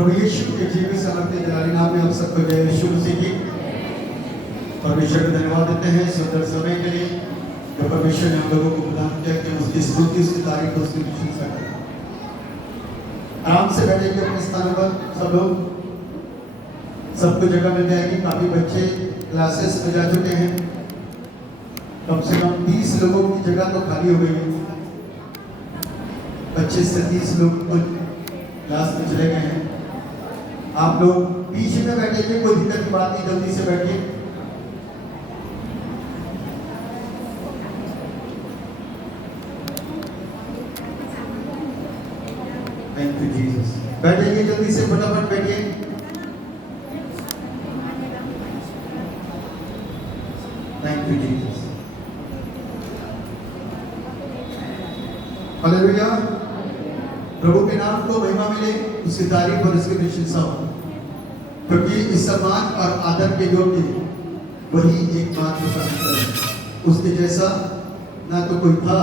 प्रभु यीशु के जीवित समर्थ जलाली नाम में हम सबको जय यीशु मसीह की परमेश्वर को धन्यवाद देते हैं सुंदर समय के लिए जो परमेश्वर ने हम लोगों को प्रदान किया कि उसकी स्तुति उसकी तारीफ उसकी प्रशंसा करें। आराम से बैठेंगे अपने स्थानों पर सब लोग, सबको जगह मिल जाएगी। काफी बच्चे क्लासेस में जा चुके हैं, कम से कम 30 लोगों की जगह तो खाली हो गई है। 25 से 30 लोग क्लास में चले गए हैं। आप लोग पीछे में बैठेंगे, कोई दिक्कत की बात नहीं, जल्दी से बैठिए। Thank you Jesus. बैठेंगे जल्दी से, फटाफट बैठिए। Thank you Jesus. हालेलुया। प्रभु के नाम को महिमा मिले, उसकी तारीफ और उसकी प्रशंसा हो, क्योंकि इस सम्मान और आदर के योग्य वही एकमात्र परमेश्वर है। उसके जैसा ना तो कोई था,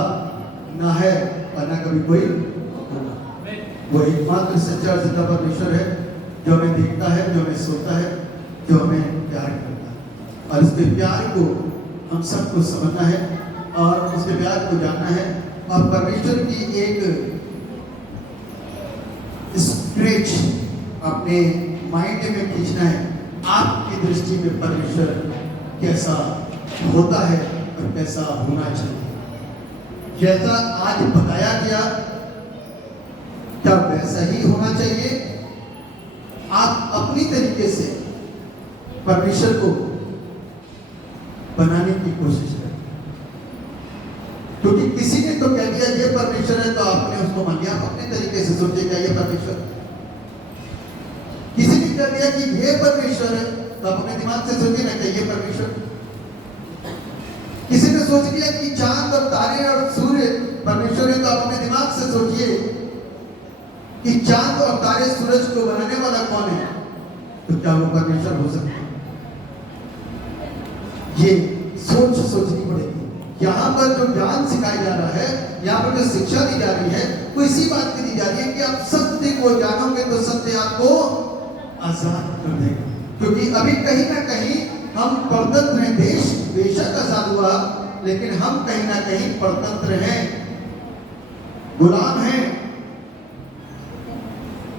ना है और ना कभी कोई होगा। वो एकमात्र सच्चा और जिंदा परमेश्वर है, जो हमें देखता है, जो हमें सोता है, जो हमें प्यार करता है। और उसके प्यार को हम सबको समझना है और उसके प्यार को जानना है और परमेश्वर की एक स्ट्रेच अपने माइंड में खींचना है। आपकी दृष्टि में परमेश्वर कैसा होता है और कैसा होना चाहिए। जैसा आज बताया गया क्या वैसा ही होना चाहिए। आप अपनी तरीके से परमेश्वर को बनाने की कोशिश करें, क्योंकि किसी ने तो कह दिया ये परमेश्वर है तो आपने उसको मान लिया। आप अपने तरीके से सोचिए क्या ये परमेश्वर। किसी ने कह दिया कि ये परमेश्वर है तो अपने दिमाग से सोचिए ना क्या ये परमेश्वर। किसी ने सोच लिया कि चांद और तारे और सूर्य परमेश्वर है तो आप अपने दिमाग से सोचिए कि चांद और तारे सूरज को बनाने वाला कौन है, तो क्या वो परमेश्वर हो सकता है। ये सोचनी पड़ेगी। यहाँ पर जो ज्ञान सिखाया जा रहा है, यहाँ पर जो शिक्षा दी जा रही है, वो इसी बात की दी जा रही है कि आप सत्य को जानोगे तो सत्य आपको आजाद कर देगा। क्योंकि अभी कहीं ना कहीं हम परतंत्र हैं। देश बेशक आजाद हुआ, लेकिन हम कहीं ना कहीं परतंत्र हैं, गुलाम हैं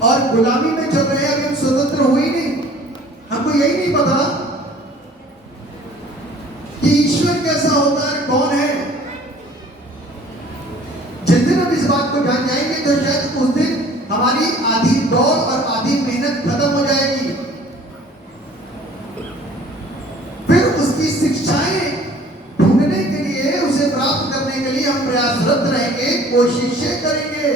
और गुलामी में चल रहे हैं। अभी हम स्वतंत्र हुए ही नहीं। हमको यही नहीं पता कि ईश्वर कैसा होता है, कौन है। जिस दिन हम इस बात को जान जाएंगे तो शायद उस दिन हमारी आधी दौड़ और आधी मेहनत खत्म हो जाएगी। फिर उसकी शिक्षाएं ढूंढने के लिए, उसे प्राप्त करने के लिए हम प्रयासरत रहेंगे, कोशिशें करेंगे।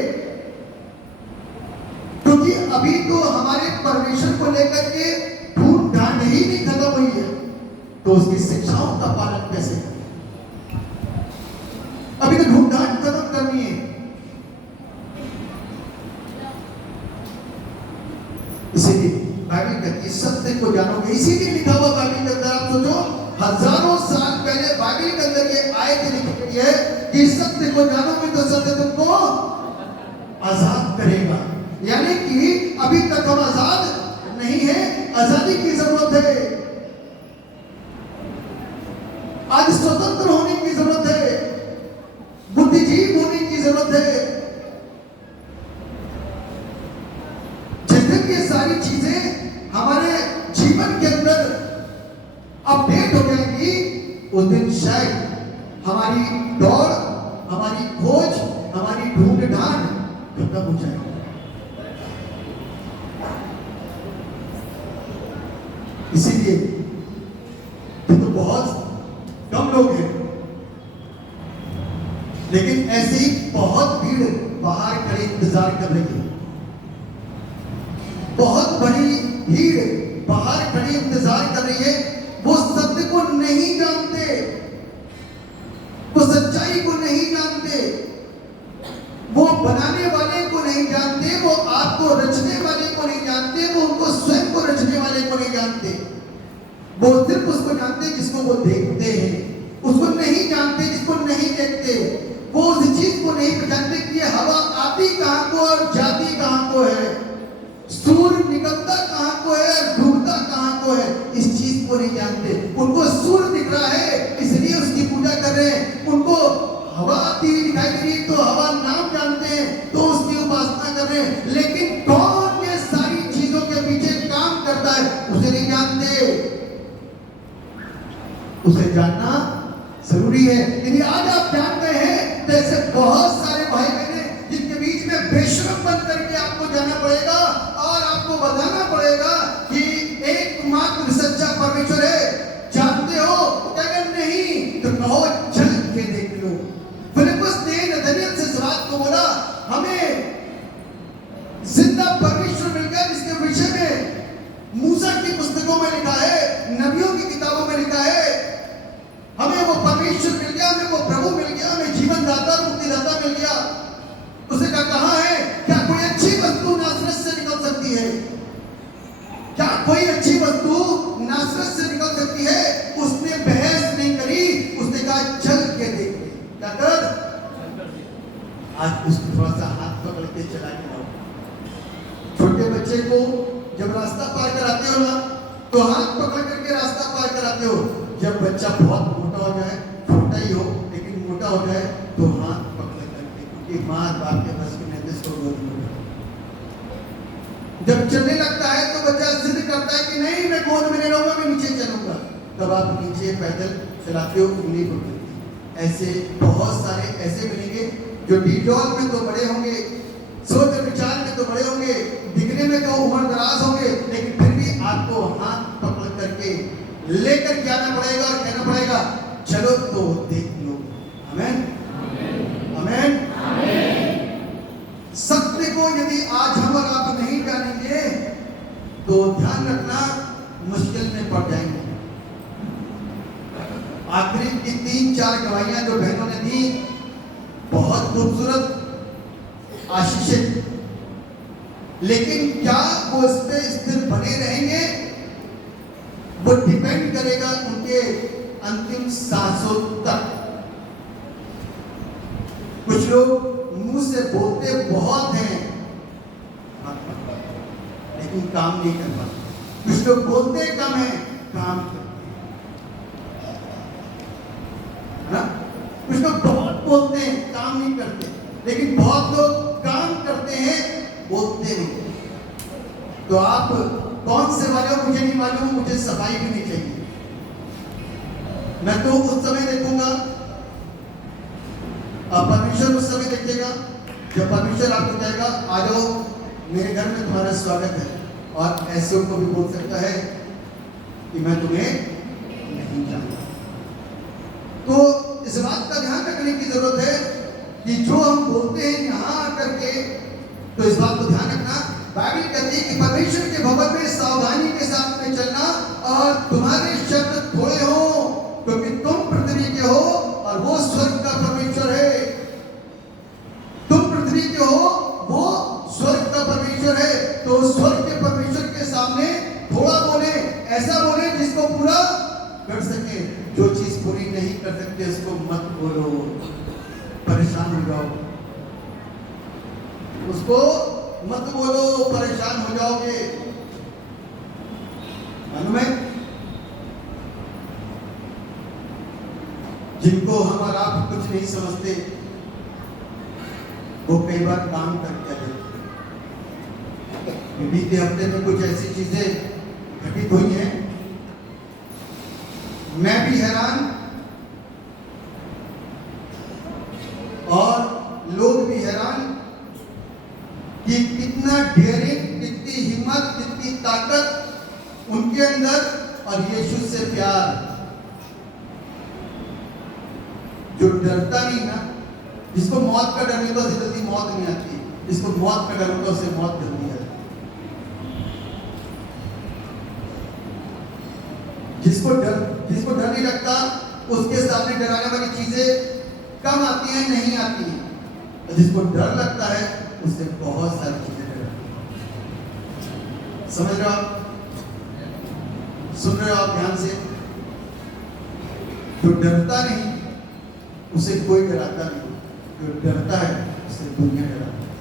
क्योंकि अभी तो हमारे परमेश्वर को लेकर के ढूंढ ढांड ही नहीं खत्म हुई है, तो उसकी शिक्षाओं का पालन कैसे करें। अभी तो ढूंढ ढांड खत्म करनी है। इसीलिए बाइबल कहती है सत्य को जानोगे। इसीलिए लिखा हुआ बाइबल के अंदर, आप सोचो हजारों साल पहले बाइबल के अंदर ये आयत लिखी गई है कि सत्य को जानोगे तो सत्य तुमको आजाद करेगा। यानी कि अभी तक हम आजाद नहीं है, आजादी की जरूरत है। आज स्वतंत्र होने की जरूरत है, बुद्धिजीव होने की जरूरत है। जिस दिन ये सारी चीजें हमारे जीवन के अंदर अपडेट हो जाएंगी, उस दिन शायद हमारी दौड़, हमारी खोज, हमारी ढूंढ ढांड खत्म हो जाएगी। इसीलिए तो बहुत कम लोग हैं, लेकिन ऐसी बहुत भीड़ बाहर खड़े इंतजार कर रही है। बहुत बड़ी भीड़ बाहर खड़ी इंतजार कर रही है। वो सत्य को नहीं जानते, वो सच्चाई को नहीं जानते, वो बनाने वाले को नहीं जानते, वो आपको रचने वाले को नहीं जानते, वो उनको स्वयं को रचने वाले को नहीं जानते। वो सिर्फ उसको जानते जिसको वो देखते हैं, उसको नहीं जानते जिसको नहीं देखते। वो उस चीज को नहीं पहचानते कि ये हवा आती कहां को और जाती कहां को है, सूर्य नहीं जानते। उनको सूर्य दिख रहा है इसलिए उसकी पूजा कर रहे हैं, उनको हवा आती हुई दिखाई दे रही तो हवा नाम जानते हैं तो उसकी उपासना कर रहे हैं, लेकिन कौन ये सारी चीजों के पीछे काम करता है उसे नहीं जानते। उसे जानना जरूरी है। यदि आज आप जान गए हैं तो ऐसे बहुत सारे भाई बहन जिनके बीच में बेशरम बन करके आपको जाना पड़ेगा और आपको बताना पड़ेगा कि एकमात्र सच्चा परमेश्वर है। जानते हो अगर नहीं तो कहो चल के देख लो। फिलिप्पुस ने नथानिएल से इस बात को बोला, हमें जिंदा परमेश्वर मिल गया जिसके विषय में मूसा की पुस्तकों में लिखा है, नबियों की किताबों में लिखा है। हमें वो परमेश्वर मिल गया, हमें वो प्रभु मिल गया, हमें जीवन दाता मुक्तिदाता मिल गया। उसे कहा है क्या कोई अच्छी वस्तु नासरत से निकल सकती है? क्या कोई अच्छी वस्तु नासरत से निकल सकती है? उसने बहस नहीं करी, उसने कहा चल के देख। क्या कर? आज उसको थोड़ा सा हाथ पकड़ के चला के लाओ। छोटे बच्चे को जब रास्ता पार कराते हो ना तो हाथ पकड़ करके रास्ता पार कराते हो। जब बच्चा बहुत मोटा हो जाए, छोटा ही हो लेकिन मोटा हो जाए तो हाथ पकड़ करके, क्योंकि माँ बाप के बस के नहीं इसको गोद में। जब चलने लगता है तो बच्चा जिद करता है कि नहीं मैं गोद में नहीं रहूंगा, मैं नीचे चलूंगा। तब आप नीचे पैदल चलाते हो, उंगली पकड़ती। ऐसे बहुत सारे ऐसे मिलेंगे जो डिजॉल में तो बड़े होंगे, सोच विचार में तो बड़े होंगे, दिखने में तो उम्र दराज होंगे, लेकिन फिर भी आपको हाथ पकड़ करके लेकर जाना पड़ेगा और कहना पड़ेगा चलो तो देख लो। आमीन, आमीन। सत्य को यदि आज हम और आप नहीं जानेंगे तो ध्यान रखना मुश्किल में पड़ जाएंगे। आखिरी की 3-4 गवाहियां जो बहनों ने दी बहुत खूबसूरत, आशीषित, लेकिन क्या वो इस पे स्थिर बने रहेंगे वो डिपेंड करेगा उनके अंतिम सांसों तक। कुछ लोग मुंह से बोलते बहुत हैं लेकिन काम नहीं कर पाते। कुछ लोग बोलते कम है, काम करते हैं। कुछ लोग बहुत बोलते हैं, काम नहीं करते, लेकिन बहुत लोग काम करते हैं, बोलते नहीं। तो आप कौन से वाले हो मुझे नहीं मालूम, मुझे सफाई भी नहीं चाहिए। मैं तो उस समय देखूंगा, परमेश्वर उस समय देखेगा जब परमेश्वर आपको कहेगा आ जाओ मेरे घर में तुम्हारा स्वागत है। और ऐसे को भी बोल सकता है कि मैं तुम्हें नहीं जानता। तो इस बात का ध्यान रखने की जरूरत है कि जो हम बोलते हैं यहाँ आकर के, तो इस बात को ध्यान रखना। बाइबल कहती है कि परमेश्वर के भवन में सावधानी के साथ में चलना और तुम्हारे शब्द थोड़े हो, क्योंकि तुम पृथ्वी के हो और वो स्वर्ग का परमेश्वर है। तुम पृथ्वी के हो, वो स्वर्ग का परमेश्वर है। तो स्वर्ग के परमेश्वर के सामने थोड़ा बोले, ऐसा बोले जिसको पूरा कर सके। जो चीज पूरी नहीं कर सकते उसको मत बोलो, परेशान हो जाओ। उसको मत बोलो, परेशान हो जाओगे। मालूम है जिनको हम और आप कुछ नहीं समझते वो कई बार काम करते हैं। बीते हफ्ते में कुछ ऐसी चीजें घटित हुई हैं, मैं भी हैरान और लोग भी हैरान कि कितना डेयरिंग, कितनी हिम्मत, कितनी ताकत उनके अंदर और यीशु से प्यार। जो डरता नहीं ना, जिसको मौत का डर नहीं होता उसे जल्दी मौत नहीं आती, जिसको मौत का डर होता उसे मौत जल्दी आती। जिसको डर नहीं लगता उसके सामने डराने वाली चीजें कम आती हैं, नहीं आती हैं। जिसको डर लगता है उससे बहुत सारी चीजें डरती हैं। समझ रहे हो आप? सुन रहे हो आप ध्यान से? जो डरता नहीं उसे कोई डराता नहीं, जो डरता है उसे दुनिया डराती है।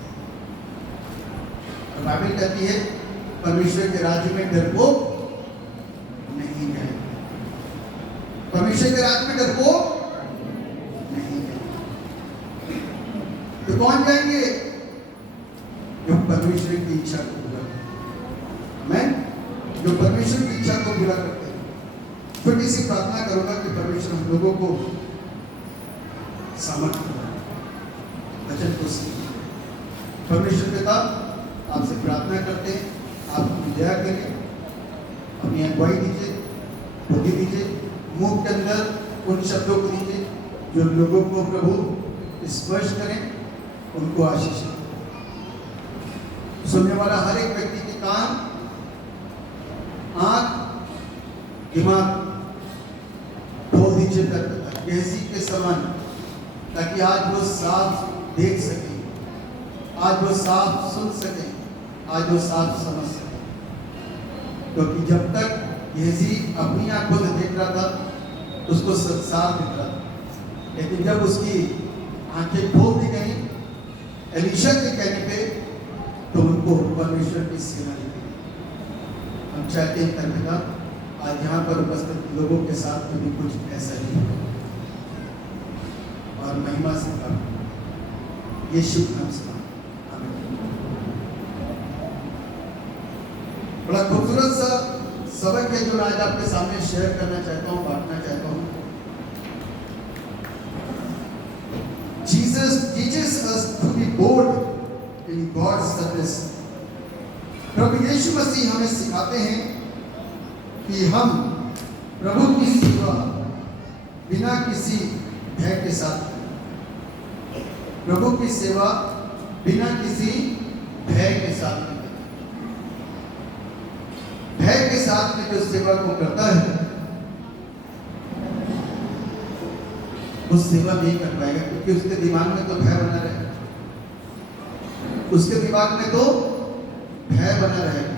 बाइबल कहती है परमेश्वर के राज्य में डरपोक नहीं जाएगा। परमेश्वर के राज्य में डरपोक नहीं है। तो कौन जाएंगे? जो परमेश्वर की इच्छा को पूरा करते। मैं जो परमेश्वर की इच्छा को पूरा करते हैं। फिर इसी प्रार्थना करूंगा कि परमेश्वर हम लोगों को सामर्थ्य वचन को सीखे। परमेश्वर पिता आपसे प्रार्थना करते हैं, आप दया करें, अपनी अगुवाई दीजिए, बुद्धि दीजिए, मुंह के अंदर उन शब्दों को दीजिए जो लोगों को प्रभु स्पर्श करें, उनको आशीष दें। सुनने वाला हर एक व्यक्ति के कान, आंख, दिमाग खोल दीजिए गेहजी के समान, ताकि आज वो साफ देख सके, आज वो साफ सुन सके, आज वो साफ समझ सके। क्योंकि जब तक गेहजी अपनी आंखों से देख रहा था उसको संसार दिख रहा था, लेकिन जब उसकी आंखें खोल दी गई एलीशा के कहने पे तो उनको परमेश्वर की सेवा दी गई। हम चाहते हैं कर्मिका आज यहाँ पर उपस्थित लोगों के साथ भी कुछ ऐसा ही हो और महिमा से काम ये शुभ नाम से बड़ा खूबसूरत सा सबक है जो मैं आज आपके सामने शेयर करना चाहता हूँ, बांटना चाहता हूँ। Jesus teaches us to be bold in God's service. प्रभु यीशु मसीह हमें सिखाते हैं कि हम प्रभु की सेवा बिना किसी भय के साथ करें। प्रभु की सेवा बिना किसी भय के साथ करें। भय के साथ में जो सेवा को करता है वो सेवा नहीं कर पाएगा, क्योंकि उसके दिमाग में तो भय बना रहेगा, उसके दिमाग में तो भय बना रहेगा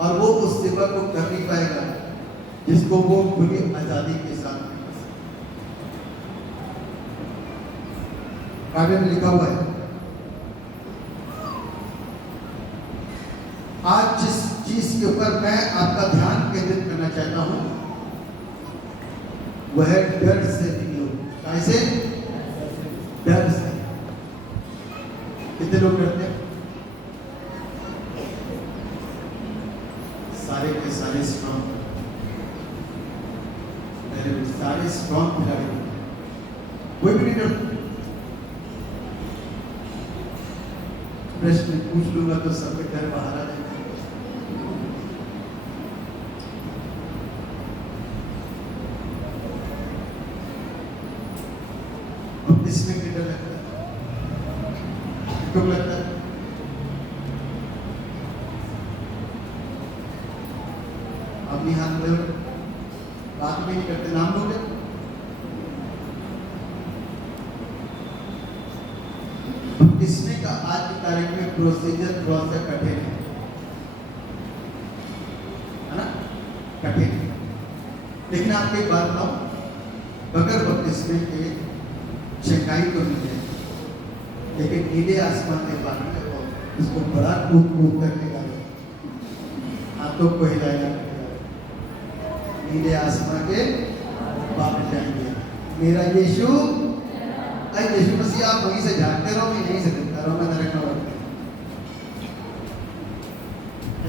और वो उस सेवा को कर नहीं पाएगा जिसको वो पूरी आजादी के साथ। बाइबल में लिखा हुआ है, आज जिस चीज के ऊपर मैं आपका ध्यान केंद्रित करना चाहता हूं वह है डर से निकलो। कैसे? डर से। कितने लोग डरते हैं? सारे के सारे स्ट्रॉन्ग, सारे स्ट्रॉन्ग खिलाड़ी, कोई भी नहीं डरता। प्रश्न पूछ लूंगा तो सबके डर बाहर आ जाएगा। इसमें डर लगता है, क्यों लगता है? अपनी हाथ में बात में नहीं करते, नाम लोगे इसमें का आज की तारीख में प्रोसीजर थोड़ा सा कठिन है ना, कठिन। लेकिन आपको एक बात बताऊं, बगैर बपतिस्मे के चंगाई तो मिल जाए, लेकिन नीले आसमान के पानी में उसको बड़ा कूद कूद कर निकाले, हाथों को हिलाया, नीले आसमान के पार जाएंगे। मेरा यीशु, अरे यीशु मसीह आप वहीं से जानते रहो, मैं यहीं से देखता रहो, मैं नरक में बढ़ता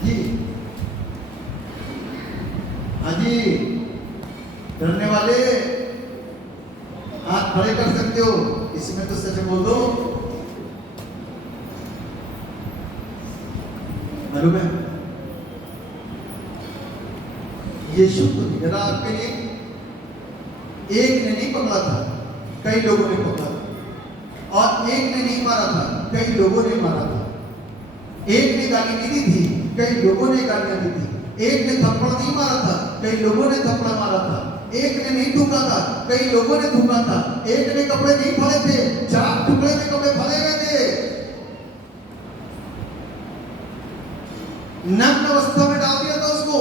जी। हाँ जी, डरने वाले हाथ खड़े कर सकते हो, इसमें तो सच बोल दो। मालूम है यीशु को डरा आपके लिए एक ने नहीं पकड़ा था, कई लोगों ने पकड़ा था, और एक ने नहीं मारा था, कई लोगों ने मारा था। एक ने गाली नहीं दी थी, कई लोगों ने गालियां दी थी। एक ने थप्पड़ नहीं मारा था, कई लोगों ने थप्पड़ मारा था। एक ने नहीं थूका था, कई लोगों ने थूका था। एक ने कपड़े नहीं फाड़े थे, 4 टुकड़े में कपड़े फाड़े हुए थे। नग्न अवस्था में डाल दिया था उसको।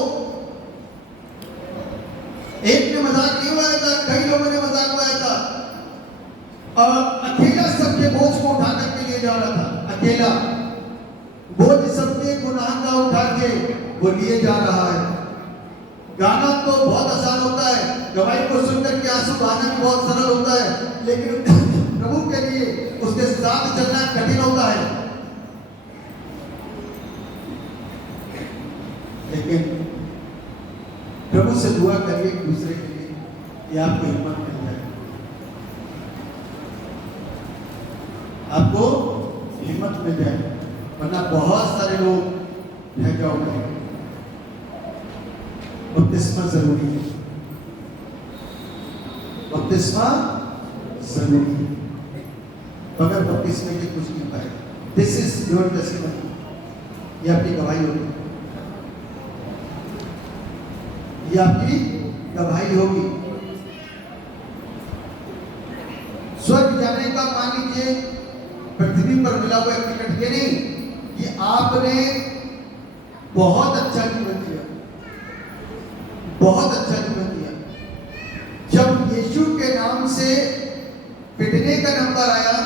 एक ने मजाक नहीं उड़ाया था, कई लोगों ने मजाक उड़ाया था। और अकेला सबके बोझ को उठा करके लिए जा रहा था, अकेला बोझ सबके गुनाह का उठा के वो लिए जा रहा है। गाना तो बहुत आसान होता है, गवाही को सुनकर के आंसू बहाना भी बहुत सरल होता है, लेकिन प्रभु के लिए उसके साथ चलना कठिन होता है। लेकिन प्रभु से दुआ करिए एक दूसरे के लिए कि आपको हिम्मत मिल जाए, आपको हिम्मत मिल जाए, वरना बहुत सारे लोग रह जाओगे। बपतिस्मा जरूरी है, बपतिस्मा जरूरी है, बगैर बपतिस्मे के कुछ नहीं पाए। दिस इज योर टेस्टिमनी, ये आपकी गवाही होगी, ये आपकी गवाही होगी। स्वर्ग जाने का मान लीजिए पृथ्वी पर मिला हुआ एक टिकट, ये नहीं कि आपने बहुत अच्छा जीवन जिया, बहुत अच्छा जीवन जिया। जब यीशु के नाम से पिटने का नंबर आया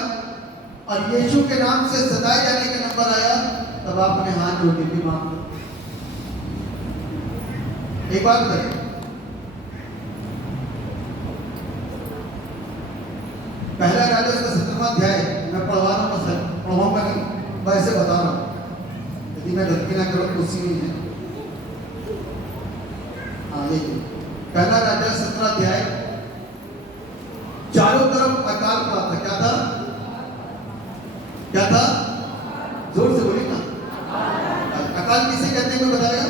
और यीशु के नाम से सताए जाने का नंबर आया, तब आपने हाथ जोड़ के भी मांग लो। एक बात करें, पहला राजा उसका 17वां अध्याय मैं पढ़वाऊंगा नहीं, मैं ऐसे बता रहा हूं, यदि मैं गलती ना करूं तो उसी में है। हाँ, ये पहला राजा 17 अध्याय, चारों तरफ अकाल पड़ा था। क्या था? क्या था? जोर से बोलिए ना। अकाल किसे कहते हैं, कोई बताएगा?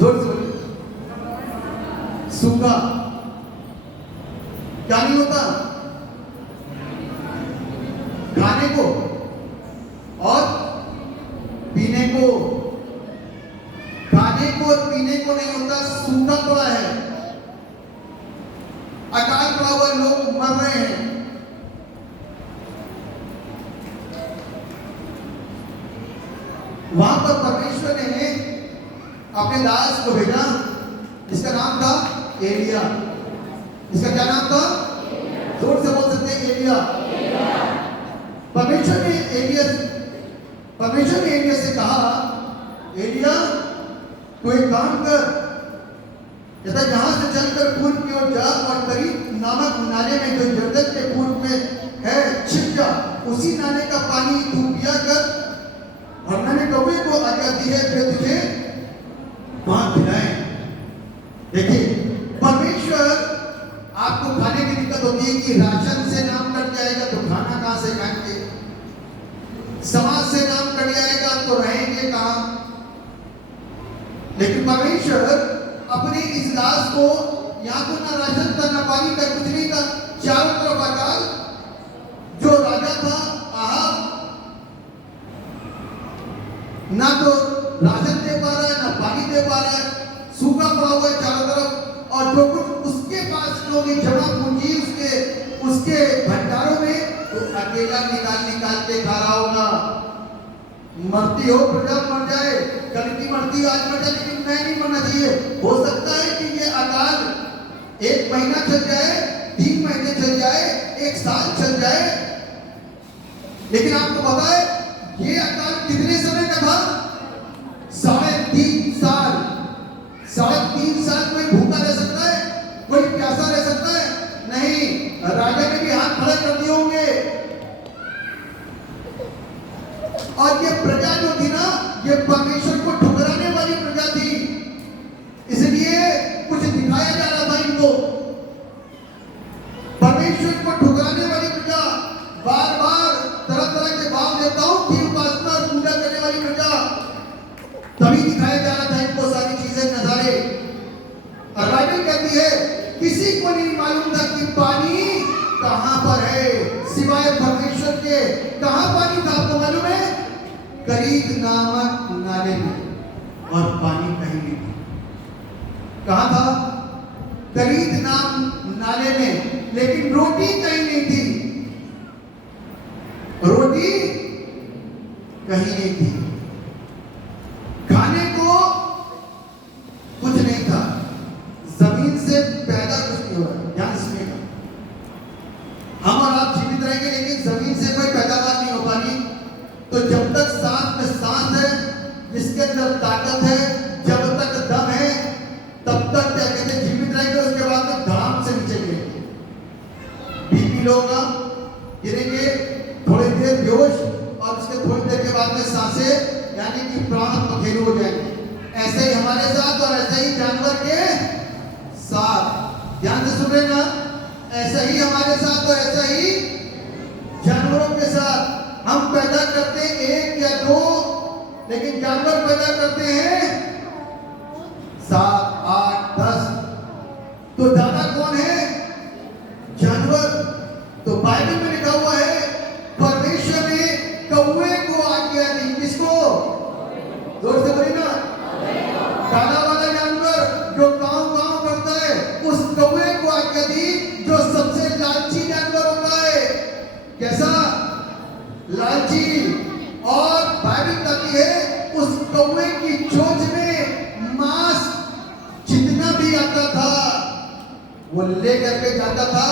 जोर से बोलिए। सूखा। क्या नहीं होता? खाने को और पीने को, खाने को और पीने को नहीं होता, सूखा पड़ा है, अकाल पड़ा हुआ, लोग मर रहे हैं। वहां पर परमेश्वर ने अपने दास को भेजा, जिसका नाम था एलिया। इसका क्या नाम था? जोर से बोल सकते हैं, एलिया। परमेश्वर ने एलिया से कहा, एलिया तू एक काम कर, जैसा यहां से चलकर पूर्व की ओर जा और करीब नामक नाले में जो यरदन के पूर्व में है छिप जा, उसी नाले का पानी तू पिया कर, और मैंने कौवे को आज्ञा दी है कि तुझे वहां खिलाए। देखिए, परमेश्वर, आपको खाने की दिक्कत होती है कि राशन से नाम कट जाएगा तो खाना कहां से खाएंगे, समाज से नाम कट जाएगा तो रहेंगे कहां। लेकिन परमेश्वर अपने इस दास को यहां तो ना राशन था, ना पानी था, कुछ नहीं था, चारों तरफ अकाल। जो राजा था आहाब, ना तो राशन दे पा रहा है, ना पानी दे पा रहा है, सूखा पड़ा हुआ है चारों तरफ, और जो कुछ उसके पास लोग जमा पूंजी उसके भंडारों में, तो अकेला निकाल के खा रहा होगा। मरती हो प्रजा मर जाए, कल की मरती आज मर जाए, लेकिन मैं नहीं मरना चाहिए। हो सकता है कि ये अकाल 1 महीना चल जाए, 3 महीने चल जाए, 1 साल चल जाए, लेकिन आपको पता है ये अकाल कितने समय का था? 3.5 साल। 3.5 साल कोई भूखा रह सकता है? कोई प्यासा रह सकता है? नहीं। राजा ने भी हाथ खड़े कर दिए होंगे। और ये प्रजा जो थी ना, ये परमेश्वर को ठुकराने वाली प्रजा थी, इसलिए कुछ दिखाया जा रहा था इनको। परमेश्वर को ठुकराने वाली प्रजा, बार बार तरह तरह के भाव देवताओं की उपासना और पूजा करने वाली प्रजा, तभी दिखाया जा रहा था इनको सारी चीजें, नजारे। और बाइबल कहती है किसी को नहीं मालूम था कि पानी कहां पर है सिवाय परमेश्वर के। कहां पानी था आपको मालूम है? करीत नामक नाले में, और पानी कहीं नहीं था। कहां था? करीत नाम नाले में, लेकिन रोटी कहीं नहीं थी। रोटी कहीं नहीं थी, खाने को कुछ नहीं था, जमीन से पैदा कुछ नहीं हो रहा। ध्यान सुनिएगा, हम और आप जीवित रहेंगे, लेकिन जमीन से कोई पैदावार नहीं हो पानी। तो जब तक सांस में सांस है, जिसके अंदर ताकत है, फील होगा, गिरेंगे, थोड़ी देर बेहोश और उसके थोड़ी देर के बाद में सांसें यानी कि प्राण पखेरु हो जाएंगे। ऐसे ही हमारे साथ और ऐसे ही जानवर के साथ, ध्यान से सुन रहे ना, ऐसा ही हमारे साथ और ऐसा ही जानवरों के साथ। हम पैदा करते हैं एक या दो, लेकिन जानवर पैदा करते हैं 7, 8, 10। तो ज्यादा कौन है? जानवर। तो बाइबल में लिखा हुआ है परमेश्वर ने कौवे को आज्ञा दी। किसको? जोर से बोलिए ना। काला वाला जानवर जो गांव गांव करता है, उस कौवे को आज्ञा दी जो सबसे लालची जानवर होता है। कैसा? लालची। और बाइबल कहती है उस कौवे की चोंच में मांस जितना भी आता था वो लेकर के जाता था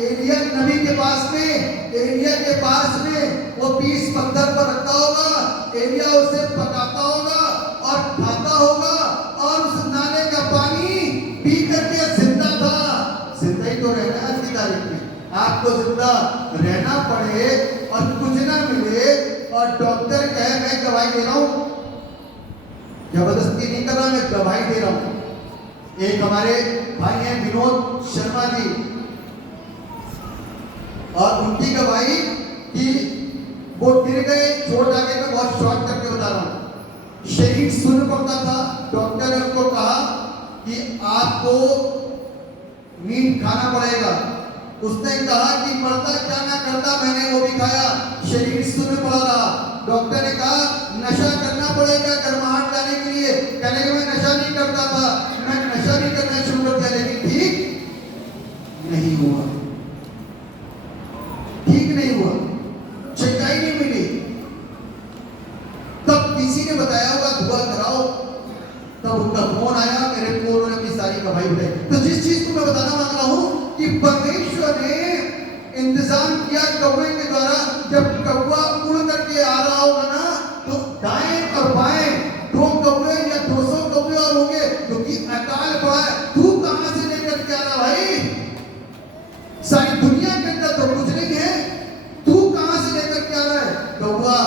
एलिया नबी के पास में। एलिया के पास में वो 20 पत्थर पर रखा होगा, एलिया उसे पकाता होगा और खाता होगा और उस नाले का पानी पी करके जिंदा था। जिंदा ही तो रहना है आज की तारीख में। आपको जिंदा रहना पड़े और कुछ ना मिले और डॉक्टर कहे मैं गवाही दे रहा हूं, जबरदस्ती नहीं कर रहा, मैं गवाही दे रहा हूं। एक हमारे भाई हैं विनोद शर्मा जी, और उनकी गवाही कि वो गिर गए, चोट आ गई। मैं बहुत शॉर्ट करके बता रहा हूं। शरीर सुन पड़ता था, डॉक्टर ने उनको कहा कि आपको मीट खाना पड़ेगा। उसने कहा कि पड़ता क्या ना करता, मैंने वो भी खाया, शरीर सुन पड़ा रहा। डॉक्टर ने कहा नशा करना पड़ेगा गर्माहट लाने के लिए। कहने के मैं नशा नहीं करता था, मैं नशा नहीं करना शुरू कर दिया, लेकिन ठीक नहीं हुआ, ठीक नहीं हुआ, चंगाई नहीं मिली। तब किसी ने बताया होगा दुआ कराओ, तब उनका फोन आया, मेरे को उन्होंने अपनी सारी गवाही बताई। तो जिस चीज को मैं बताना मांग रहा हूं कि परमेश्वर ने इंतजाम किया कौवे के द्वारा। जब कौवा उड़ करके आ रहा होगा ना, तो दाएं और बाएं 2 कौवे या 200 कौवे और होंगे, क्योंकि अकाल पड़ा है। तू कहां से लेकर के आ रहा भाई? सारी दुनिया के अंदर तो कुछ नहीं है, तू कहां से लेकर के आ रहा है? कौवा।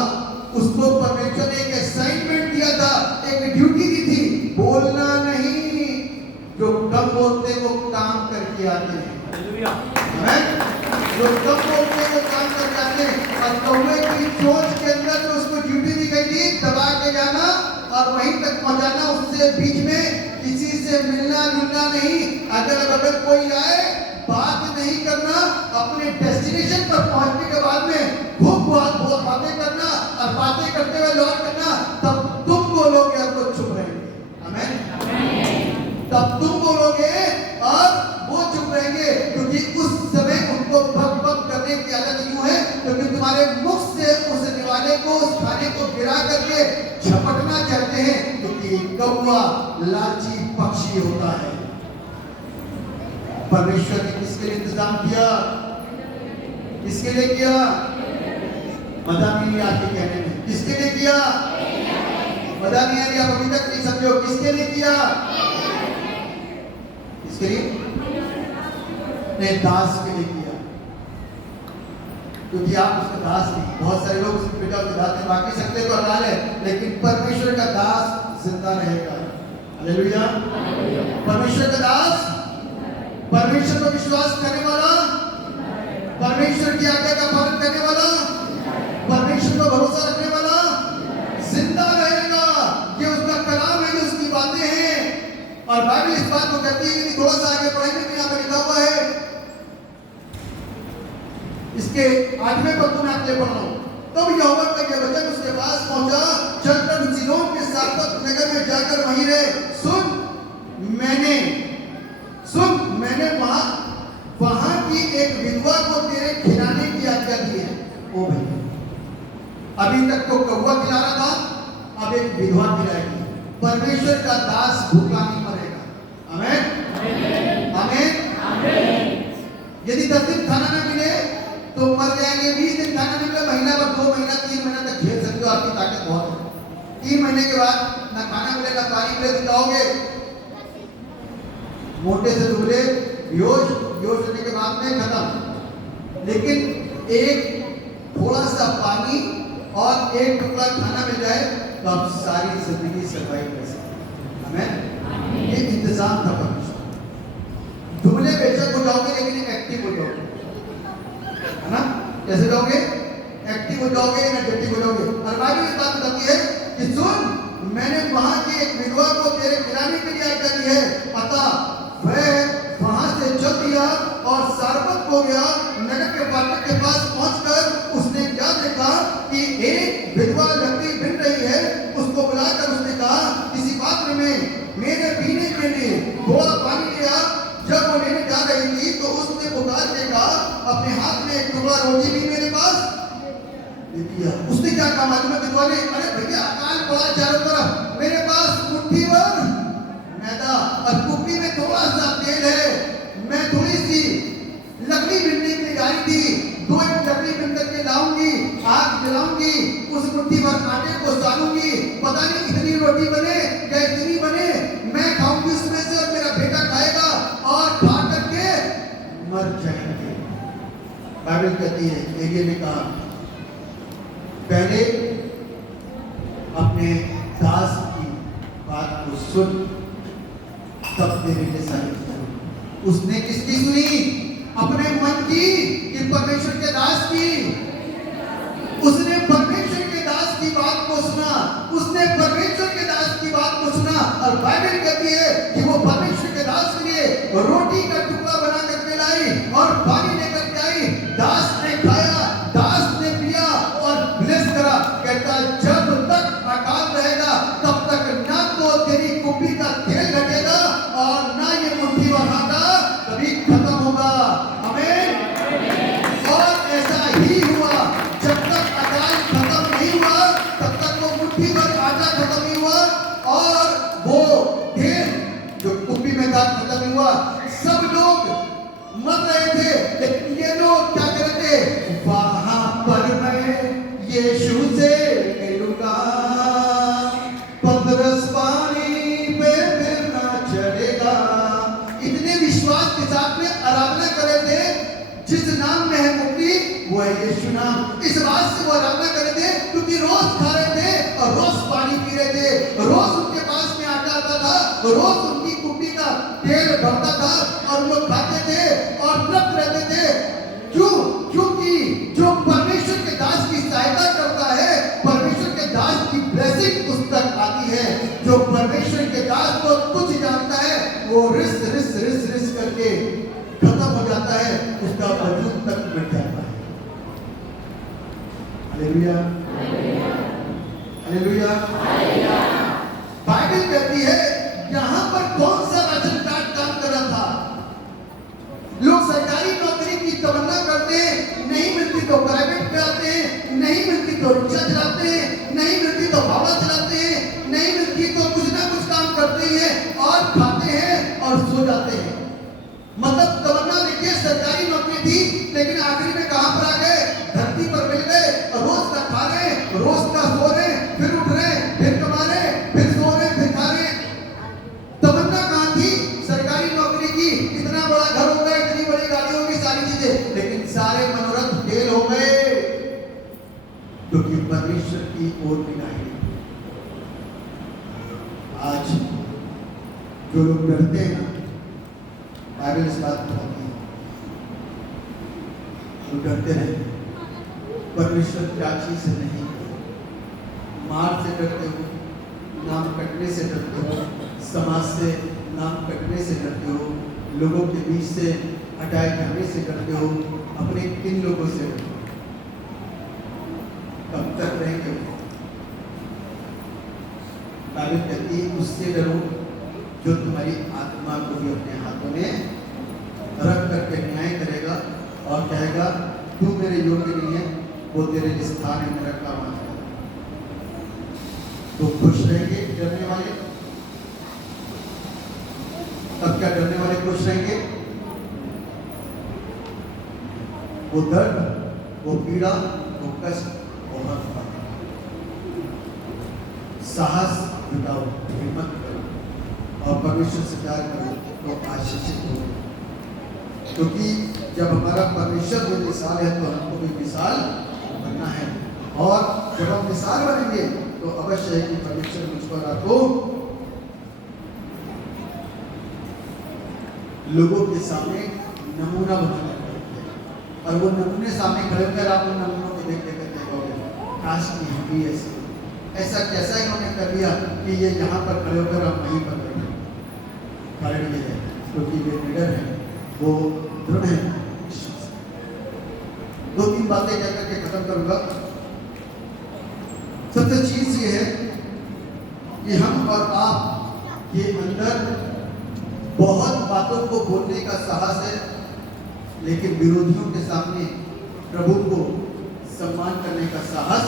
उसको परमेश्वर ने एक असाइनमेंट दिया था, एक ड्यूटी दी थी, बोलना नहीं। जो कम बोलते वो काम करके आते हैं, जो कम बोलते वो काम करके आते हैं। और कौवे की चोंच के अंदर जो उसको ड्यूटी दी गई थी, दबा के जाना और वहीं तक पहुंचाना, उससे बीच में किसी से मिलना जुलना नहीं। अगर बगल कोई आए बात नहीं करना, अपने डेस्टिनेशन पर पहुंचने के बाद में खूब बहुत बातें करना और बातें करते हुए लौट करना। तब तुम बोलोगे और वो चुप रहेंगे। आमीन। तब तुम बोलोगे और वो चुप रहेंगे, क्योंकि उस समय उनको भग भग करने की आदत यूं है, क्योंकि तुम्हारे मुख से उस निवाले को, उस खाने को गिरा करके झपटना चाहते हैं, क्योंकि कौवा लालची पक्षी होता है। परमेश्वर ने किसके लिए इंतजाम किया? किसके लिए किया? मजा नहीं आ रही कहने में। किसके लिए किया? मजा नहीं आ रही, आप अभी तक नहीं समझो। किसके लिए किया? किसके लिए? ने दास के लिए किया, क्योंकि आप उसका दास नहीं। बहुत सारे लोग उसके बेटा उसके दास नहीं, बाकी सकते तो अकाल है, लेकिन परमेश्वर का दास जिंदा रहेगा। हालेलुया। परमेश्वर का दास, परमेश्वर पर विश्वास करने वाला, परमेश्वर की आज्ञा का पालन करने वाला, परमेश्वर पर भरोसा रखने वाला जिंदा रहेगा। ये उसका कलाम है, जो उसकी बातें हैं। और बाइबल इस बात को कहती है कि थोड़ा सा आगे पढ़ेंगे तो यहाँ पे लिखा हुआ है, इसके 8वें पद में आपसे पढ़ रहा हूं। तब यहोवा का यह वचन उसके पास पहुंचा, चलकर सीदोन के सारपत नगर में जाकर वहीं रहे। मैंने वहां की एक विधवा को तेरे खिलाने की आज्ञा दी है। ओ भाई, अभी तक तो कौवा खिला रहा था, अब एक विधवा खिलाएगी। परमेश्वर का दास भूखा नहीं मरेगा। आमीन, आमीन। यदि 10 दिन खाना न मिले तो मर जाएंगे। 20 दिन खाना नहीं मिले, महीना भर, 2 महीना, 3 महीना तक झेल सकते हो, आपकी ताकत बहुत है। 3 महीने के बाद ना खाना मिले ना पानी मिले, बताओगे मोटे से दुबले, बेहोश होने के बाद में खत्म। लेकिन एक थोड़ा सा पानी और एक टुकड़ा खाना मिल जाए तो आप सारी जिंदगी सर्वाइव कर सकते हैं। हमें ये इंतजाम था परमेश्वर। दुबले बेचक हो जाओगे लेकिन एक्टिव हो जाओगे, है ना? कैसे जाओगे? एक्टिव हो जाओगे, एनर्जेटिक हो जाओगे। और बाइबल इस बात बताती है कि सुन, मैंने वहां की एक विधवा को तेरे खिलाने के लिए आज्ञा दी है। अतः वह वहां से चल दिया और सारवत हो गया। नगर के फाटक के पास पहुंचकर उसने क्या देखा कि एक विधवा लकड़ी बिन रही है। उसको बुलाकर उसने कहा, किसी पात्र में मेरे पीने के लिए थोड़ा पानी ले आ। जब वो लेने जा रही थी तो उसने पुकार के कहा, अपने हाथ में एक टुकड़ा रोटी भी मेरे पास दे दिया। उसने क्या कहा मालूम है विधवा ने? अरे भैया, अकाल पड़ा चारों तरफ, मेरे पास मुट्ठी भर मैदा और कुप्पी में थोड़ा सा तेल है। मैं थोड़ी सी लकड़ी बिनने के लिए आई थी, 2 लकड़ी बिन करके लाऊंगी, आग जलाऊंगी, उस मुट्ठी भर आटे को सानूंगी। पता नहीं इतनी रोटी बने या इतनी बने, मैं खाऊंगी उसमें से और मेरा बेटा खाएगा और खा करके मर जाएंगे। बाइबल कहती है, एलिय्याह ने कहा, पहले अपने दास की बात को सुन, तब तेरे लिए सारी चीजें। उसने किसकी सुनी? अपने मन की कि परमेश्वर के दास की? उसने परमेश्वर के दास की बात को सुना। उसने परमेश्वर के दास की बात को सुना। और बाइबल कहती है कि वो परमेश्वर के दास के लिए रोटी का टुकड़ा बना करके लाई और पानी लेकर के आई। दास ने खाया, दास ने पिया और ब्लेस करा। कहता, जब तक अकाल रहेगा तब तक ना तो तेरी कुप्पी का तेल घटेगा और ना ये मुट्ठी भर आटा कभी खत्म होगा। आमीन। और ऐसा ही हुआ, जब तक अकाल खत्म नहीं हुआ तब तक वो मुट्ठी भर आटा खत्म नहीं हुआ और वो तेल जो कुप्पी में था खत्म नहीं हुआ। सब लोग मर रहे थे, लेकिन ये लोग क्या कर रहे थे? वहां पर मैं यीशु से मिलूंगा, पतरस पानी पे फिर ना चढ़ेगा। इतने विश्वास के साथ में आराधना कर रहे थे। जिस नाम में है मुक्ति वो है यीशु नाम। इस बात से वो आराधना कर रहे थे क्योंकि रोज खा रहे थे और रोज पानी पी रहे थे। रोज उनके पास में आटा आता था, रोज उनकी कुप्पी का तेल भरता था और लोग खाते थे और तृप्त रहते थे। क्यों? क्योंकि जो परमेश्वर के दास की सहायता करता है, परमेश्वर के दास की ब्लेसिंग उस तक आती है। जो परमेश्वर के दास को कुछ जानता है वो रिस रिस रिस रिस करके खत्म हो जाता है, उसका वजूद तक मिट जाता है। Hallelujah, hallelujah. बाइबल कहती है यहां पर कौन सा राशन कार्ड काम कर रहा था? लोग सरकारी नौकरी की तमन्ना करते हैं, नहीं मिलती तो प्राइवेट पे आते हैं, नहीं मिलती तो रिक्शा चलाते हैं, नहीं मिलती तो भाड़ा चलाते हैं, नहीं मिलती तो कुछ ना कुछ काम करते हैं और खाते हैं और सो जाते हैं। मतलब तमन्ना देखिए, सरकारी नौकरी थी लेकिन आखिरी में कहां पर आ गए? धरती पर मिल गए और रोज का खा रहे, रोज का सो रहे, फिर उठ रहे, फिर कमा रहे, फिर सो रहे, फिर खा रहे। तमन्ना कहां थी? सरकारी नौकरी की, इतना बड़ा घर होगा, इतनी बड़ी गाड़ी होगी, सारी चीजें, लेकिन सारे मनोरथ फेल हो गए क्योंकि परमेश्वर की ओर निगाहें। आज जो लोग डरते हैं ना, बाइबल इस बात को कहती है, वो डरते रहे। परमेश्वर क्या चीज से नहीं, मार से डरते हो, नाम कटने से डरते हो, समाज से नाम कटने से डरते हो, लोगों के बीच से हटाए जाने से डरते हो, अपने किन लोगों से डरते हो? कब तक रहेंगे? बाइबल कहती है उससे डरो जो तुम्हारी आत्मा को भी अपने हाथों में रख करके न्याय करेगा और कहेगा तू मेरे योग्य नहीं है, वो तेरे लिए स्थान है मेरा काम आता है। तो खुश रहेंगे डरने वाले? तब क्या डरने वाले खुश रहेंगे? वो दर्द, वो पीड़ा, वो कष्ट बहुत साहस जुटाओ, हिम्मत करो और परमेश्वर से प्यार करो तो आशीषित हो। क्योंकि जब हमारा परमेश्वर में मिसाल है तो हमको भी मिसाल बनना है, और जब हम मिसाल बनेंगे तो अवश्य है कि परमेश्वर मुझ पर आपको लोगों के सामने नमूना बनाना है, और वो नमूने सामने खड़े होकर आप उन नमूनों को देख कर देखोगे काश की हम भी ऐसा कैसा इन्होंने कर दिया कि ये यहाँ पर खड़े होकर हम वहीं पर बैठे। कारण ये है क्योंकि वे निडर है, वो दृढ़ है। दो तीन बातें कहकर के खत्म करूंगा। सबसे चीज ये है कि हम और आप के अंदर बहुत बातों को बोलने का साहस है, लेकिन विरोधियों के सामने प्रभु को सम्मान करने का साहस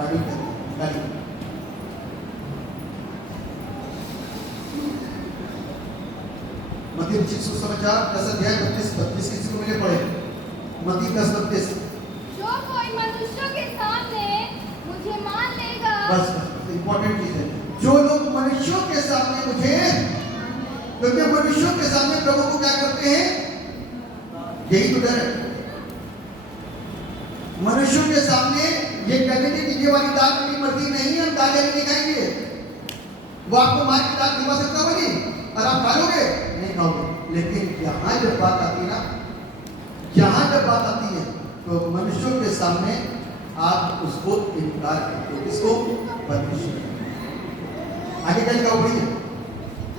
नहीं। मत्ती सुसमाचार 10:32 किसी को मिले पढ़े। मत्ती 10:32। जो कोई मनुष्यों के सामने मुझे मान लेगा, बस इंपॉर्टेंट चीज है, जो लोग मनुष्यों के सामने मुझे, क्योंकि मनुष्यों के सामने प्रभु को क्या करते हैं, यही तो डर है। मनुष्यों के सामने ये कहने की ये वाली दाल मेरी मर्जी नहीं है, हम दाल नहीं खाएंगे, वो आपको मार की दाल खिला सकता होगी और आप खा लोगे नहीं खाओगे। लेकिन यहाँ जब बात आती है ना, यहाँ जब बात आती है तो मनुष्यों के सामने आप उसको इनकार करते हो। किसको? परमेश्वर। आगे कल का बढ़िए,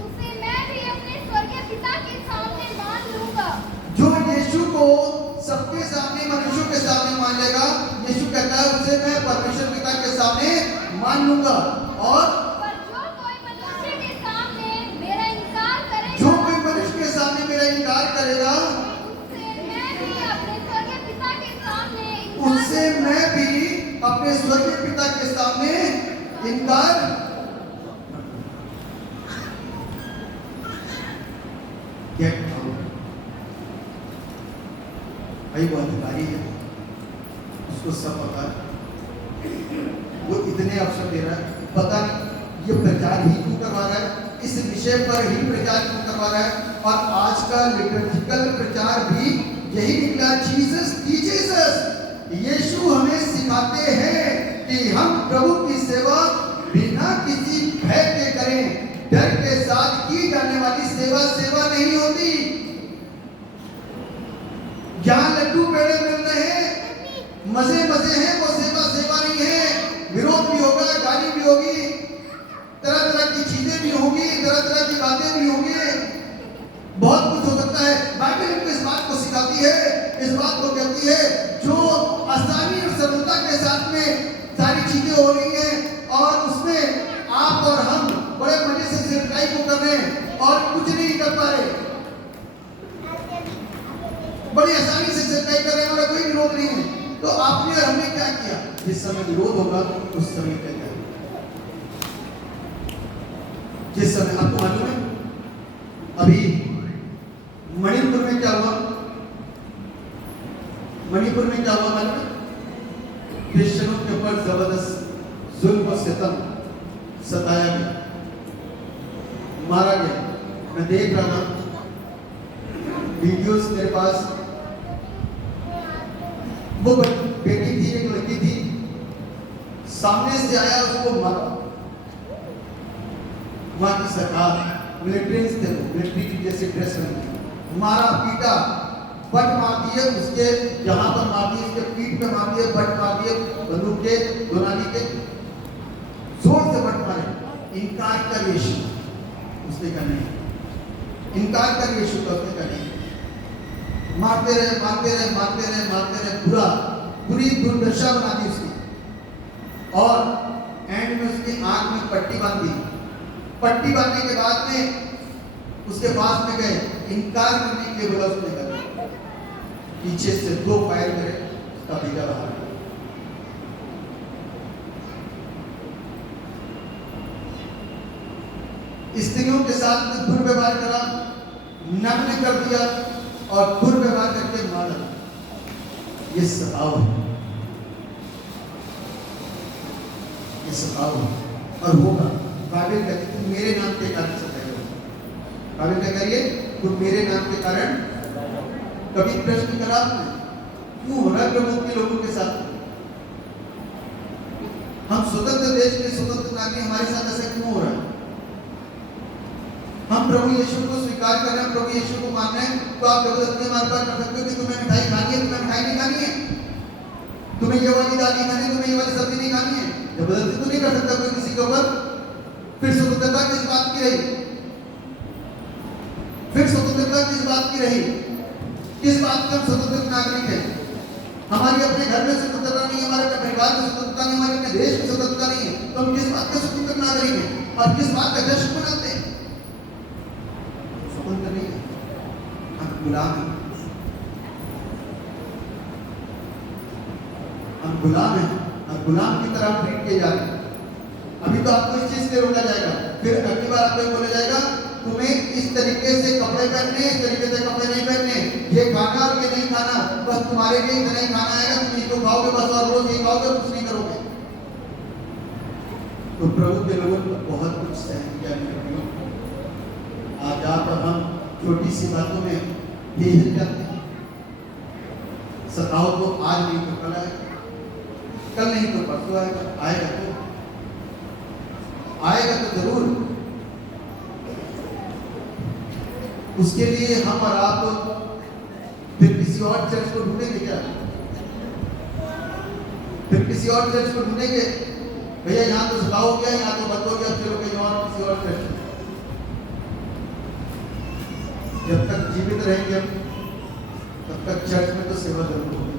उसे मैं भी अपने स्वर्गीय पिता के सामने मान लूंगा। जो यीशु को सबके सामने, मनुष्यों के सामने मान लेगा, यीशु कहता है उसे मैं परमेश्वर पिता के सामने मान लूंगा। और पर जो कोई मनुष्य के सामने मेरा इनकार करेगा, जो कोई मनुष्य के सामने मेरा इनकार करेगा, उससे मैं भी अपने स्वर्गीय पिता के सामने इनकार। Get out. भाई वो अधिकारी है, उसको सब पता है, वो इतने अवसर दे रहा है, पता नहीं ये प्रचार ही क्यों करवा रहा है, इस विषय पर ही प्रचार क्यों करवा रहा है। और आज का लिटर्जिकल प्रचार भी यही निकला, जीसस टीचेस अस, यीशु हमें सिखाते हैं कि हम प्रभु की सेवा बिना किसी भय के करें। डर के साथ की जाने वाली सेवा सेवा नहीं होती। जहां लड्डू पेड़े मिल रहे हैं, मजे मजे हैं, वो सेवा सेवा नहीं है। विरोध भी होगा, गाली भी होगी, तरह तरह की चीजें भी होंगी, तरह तरह की बातें भी होंगी, बहुत कुछ हो सकता है। बाइबल हमको इस बात को सिखाती है, इस बात को कहती है, जो आसानी और सरलता के साथ में सारी चीजें हो रही हैं और उसमें आप और हम बड़े मजे से सेवकाई को कर रहे हैं और कुछ नहीं कर पा रहे, बड़ी आसानी से सेवकाई कर रहे हैं और कोई विरोध नहीं है। तो आपने और हमने क्या किया? जिस समय विरोध होगा उस समय क्या किया? जिस समय आपको मालूम है अभी मणिपुर में क्या हुआ? मणिपुर में क्या हुआ मालूम है? क्रिश्चियनों के ऊपर जबरदस्त जुल्म और सितम सताया गया, मारा गया। मैं देख रहा था वीडियोस मेरे पास, वो बेटी थी, एक लड़की थी, सामने से आया उसको मारा। वहां की सरकार, मिलिट्रीज थे, मिलिट्री की जैसे ड्रेस में मारा, पीटा, बट मार दिए, उसके यहाँ पर मार दिए, उसके पीठ पे मार दिए, बट मार दिए, बंदूक के गोलानी के जोर से बट मारे। इनकार कर यीशु, उसने कहा नहीं, इनकार कर यीशु का, उसने कहा नहीं। मारते रहे, मारते रहे, मारते रहे, मारते रहे, पूरा पूरी दुर्दशा बना दी उसकी। और एंड में उसकी आंख में पट्टी बांध दी। पट्टी बांधने के बाद में उसके पास में गए, इनकार करने के लिए बोला, उसने कहा पीछे से 2 फायर करे, उसका बेटा बाहर। स्त्रियों के साथ दुर्व्यवहार करा, नग्न कर दिया और दुर्व्यवहार करके मारा। ये स्वभाव है, ये स्वभाव है और होगा। बाइबल कहती है मेरे नाम पे कार्य सताएगा। बाइबल क्या करिए? तुम मेरे नाम के कारण कभी प्रश्न करा आपने क्यों हो रहा है प्रभु के लोगों के साथ? हम स्वतंत्र देश के स्वतंत्र नागरिक, हमारे साथ ऐसा क्यों हो रहा है? हम प्रभु यीशु को स्वीकार कर रहे हैं, प्रभु यीशु को मान रहे हैं, तो आप जबरदस्ती हमारे पास कर सकते हो कि तुम्हें मिठाई खानी है, तुम्हें मिठाई नहीं खानी है, तुम्हें ये वाली दाल नहीं खानी है, तुम्हें ये वाली सब्जी नहीं खानी है। जबरदस्ती तो नहीं कर सकता कोई किसी के ऊपर। फिर स्वतंत्रता किस बात की रही? फिर स्वतंत्रता किस बात की रही? किस बात के हम स्वतंत्र नागरिक हैं? हमारी अपने घर में स्वतंत्रता नहीं है, हमारे अपने परिवार में स्वतंत्रता नहीं, हमारे अपने देश में स्वतंत्रता नहीं है, तो हम किस बात के स्वतंत्र नागरिक हैं और किस बात का जश्न मनाते हैं? स्वतंत्र नहीं है, हम गुलाम हैं। हम गुलाम हैं और गुलाम की तरह ट्रीट किए जा रहे हैं। अभी तो आपको इस चीज से रोका जाएगा, फिर अगली बार आपको बोला जाएगा तुम्हें इस तरीके से कपड़े पहनने, इस तरीके से कपड़े नहीं पहनने, ये खाना और ये नहीं खाना, बस तुम्हारे लिए इतना ही खाना आएगा, तुम इसको खाओगे बस और रोज यही खाओगे, कुछ नहीं करोगे। तो प्रभु के लोगों को बहुत कुछ सहन किया है। आज आप और हम छोटी सी बातों में भी हिल जाते हैं। सताओ तो आज नहीं तो कल आएगा, कल नहीं तो परसों आएगा, आएगा तो जरूर। उसके लिए हम और आप फिर किसी और चर्च को ढूंढेंगे क्या? फिर किसी और चर्च को ढूंढेंगे, भैया यहाँ तो सताओ हो गया, यहाँ तो बंद हो गया, चलो कहीं और किसी और चर्च। जब तक जीवित रहेंगे हम तब तक चर्च में तो सेवा जरूर होगी,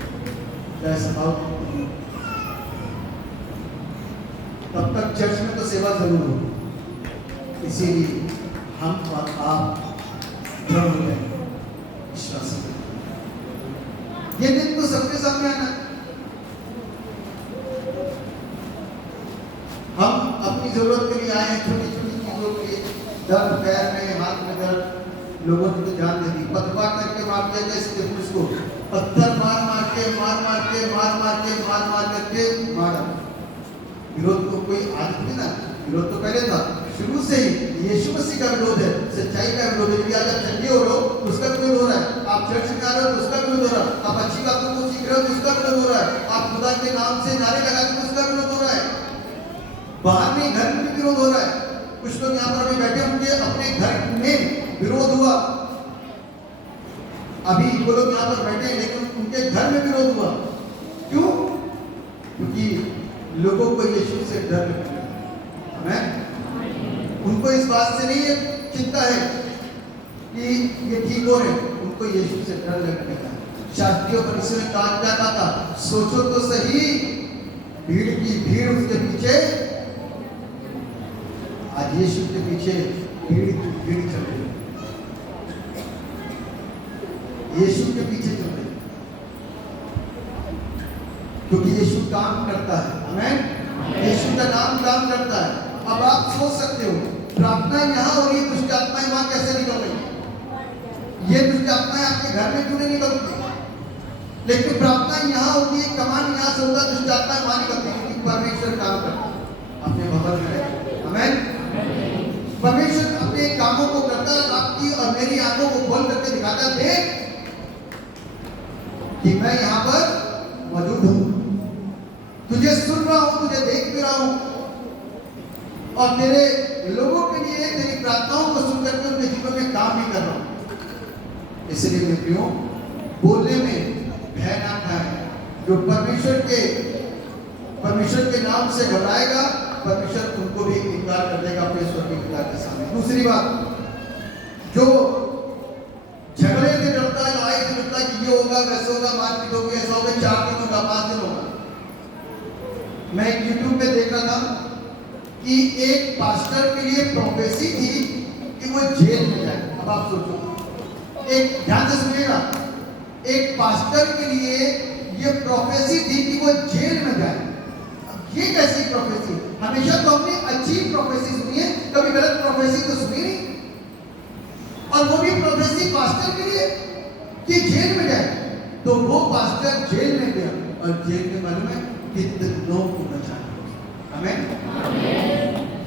चाहे सताओ, तब तक चर्च में तो सेवा जरूर होगी। इसीलिए हम और आप दृढ़ हो जाए विश्वास में। ये दिन तो सबके सामने आना। हम अपनी जरूरत के लिए आए हैं, छोटी छोटी चीजों के लिए, दर्द पैर में, हाथ में दर्द, लोगों ने तो जान दे दी, पथवा करके मार दिया गया इसके उसको, पत्थर मार मार के मारा। विरोध को कोई आदत नहीं ना, विरोध तो पहले था, शुरू से ही यीशु मसीह का विरोध है, सच्चाई का विरोध है। यदि आज आप चंगे हो रहे हो उसका विरोध हो रहा है, आप चर्च में आ रहे हो तो उसका विरोध हो रहा है, आप अच्छी बातों को सीख रहे हो तो उसका विरोध हो रहा है, आप खुदा के नाम से नारे लगाते हो उसका विरोध हो रहा है। बाहर में घर में विरोध हो रहा है। कुछ लोग यहाँ पर अभी बैठे होंगे, अपने घर में विरोध हुआ, अभी वो लोग यहाँ पर बैठे हैं लेकिन उनके घर में विरोध हुआ। क्यों? क्योंकि लोगों को यीशु से डर लगता है। आमीन। उनको इस बात से नहीं चिंता है कि ये ठीक हो रहे, उनको यीशु से डर लगने का। शास्त्रियों फरीसियों ने क्या कहा था? सोचो तो सही, भीड़ की भीड़ उसके पीछे, आज यीशु के पीछे भीड़ की भीड़ चल रही है, यीशु के पीछे चल रही है, क्योंकि यीशु काम करता है। आमीन। यीशु का नाम काम करता है। अब आप सोच सकते हो, प्रार्थना यहाँ हो रही है, दुष्ट आत्माएं वहां कैसे निकल रही? ये दुष्ट आत्माएं आपके घर में क्यों नहीं निकलती? लेकिन प्रार्थना यहाँ होती है, कमान यहाँ से होता है, दुष्ट आत्माएं वहां निकलती है, क्योंकि परमेश्वर काम करता है अपने भवन में। आमीन। परमेश्वर अपने कामों को करता है, आपकी और मेरी आंखों को खोल करके दिखाता है, देख कि मैं यहाँ पर मौजूद हूँ, तुझे सुन रहा हूँ, तुझे देख भी रहा हूँ, और तेरे लोगों के लिए तेरी प्रार्थनाओं को सुनकर के उनके जीवन में काम भी कर रहा हूँ। इसलिए मैं प्रियो, बोलने में भय ना खाए। जो परमेश्वर के नाम से घबराएगा, परमेश्वर उनको भी इनकार कर देगा अपने स्वर्गीय पिता के सामने। दूसरी बात, जो झगड़े से डरता है, लड़ाई से डरता है कि ये होगा, वैसे होगा, मारपीट होगी, ऐसा होगा, 4 दिन होगा, 5 दिन होगा। मैं एक यूट्यूब पे देख रहा था कि एक पास्टर के लिए प्रोफेसी थी कि वो जेल में जाए। अब आप सोचो, एक ध्यान से सुनिएगा, एक पास्टर के लिए ये प्रोफेसी थी कि वो जेल में जाए। ये कैसी प्रोफेसी? हमेशा तो हमने अच्छी प्रोफेसी सुनी है, कभी गलत प्रोफेसी तो सुनी नहीं। और वो भी प्रोफेसी पास्टर के लिए कि जेल में जाए। तो वो पास्टर जेल में गया, और जेल में मालूम है कितनों को बचाया। आमीन।